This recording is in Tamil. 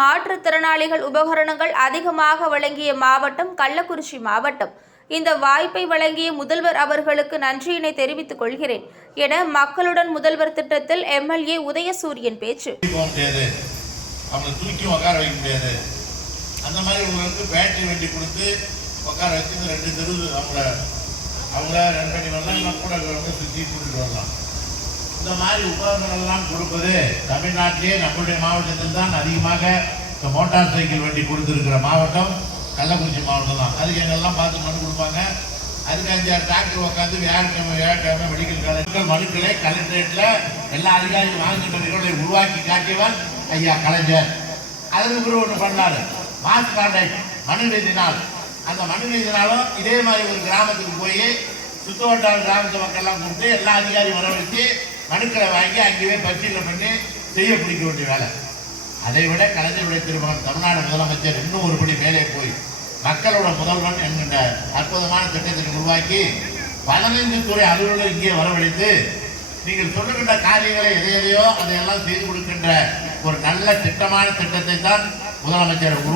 மாற்றுத்திறனாளிகள் உபகரணங்கள் அதிகமாக வழங்கிய மாவட்டம் கள்ளக்குறிச்சி மாவட்டம். இந்த வாய்ப்பை வழங்கிய முதல்வர் அவர்களுக்கு நன்றியினை தெரிவித்துக் கொள்கிறேன் என மக்களுடன் முதல்வர் திட்டத்தில் எம்எல்ஏ உதயசூரியன் பேச்சு. அந்த மாதிரி உங்களுக்கு பேட்டரி வண்டி கொடுத்து உட்கார வச்சு இந்த ரெண்டு தெருவு அவங்கள அவங்கள ரன் பண்ணி வரலாம் இல்லை கூட சுற்றி கூட்டிகிட்டு வரலாம். இந்த மாதிரி உபகரணங்கள்லாம் கொடுப்பது தமிழ்நாட்டிலே நம்மளுடைய மாவட்டத்தில் தான் அதிகமாக இந்த மோட்டார் சைக்கிள் வண்டி கொடுத்துருக்கிற மாவட்டம் கள்ளக்குறிச்சி மாவட்டம் தான். அதுக்கு எங்கெல்லாம் பார்த்து மனு கொடுப்பாங்க? அதுக்கு அஞ்சாறு டாக்டர் உட்காந்து வியாழக்கிழமை வியாழக்கிழமை மெடிக்கல் காலேஜ் மனுக்களை கலெக்டரேட்டில் எல்லா அதிகாரிகளும் வாங்குகின்ற நிகழ்வை உருவாக்கி காட்டியவர் ஐயா கலைஞர். அதுக்கு பிறகு ஒன்று பண்ணார். மாஸ் கான்டாக்ட் மனு எழுதினால் அந்த மனு எழுதினாலும் இதே மாதிரி ஒரு கிராமத்துக்கு போய் சுத்து வட்டார கிராமத்து மக்கள்லாம் கூப்பிட்டு எல்லா அதிகாரியும் வரவழைத்து மனுக்களை வாங்கி அங்கேயே பரிசீலனை பண்ணி செய்ய பிடிக்க வேண்டிய வேலை. அதை விட கலைஞருடைய திருமகன் தமிழ்நாடு முதலமைச்சர் இன்னும் ஒருபடி மேலே போய் மக்களோட முதல்வன் என்கின்ற அற்புதமான திட்டத்தை உருவாக்கி பதினைந்து துறை அலுவலர் இங்கே வரவழைத்து நீங்கள் சொல்லுகின்ற காரியங்களை எதை எதையோ அதையெல்லாம் செய்து கொடுக்கின்ற ஒரு நல்ல திட்டமான திட்டத்தை தான் முதலமைச்சர் உரு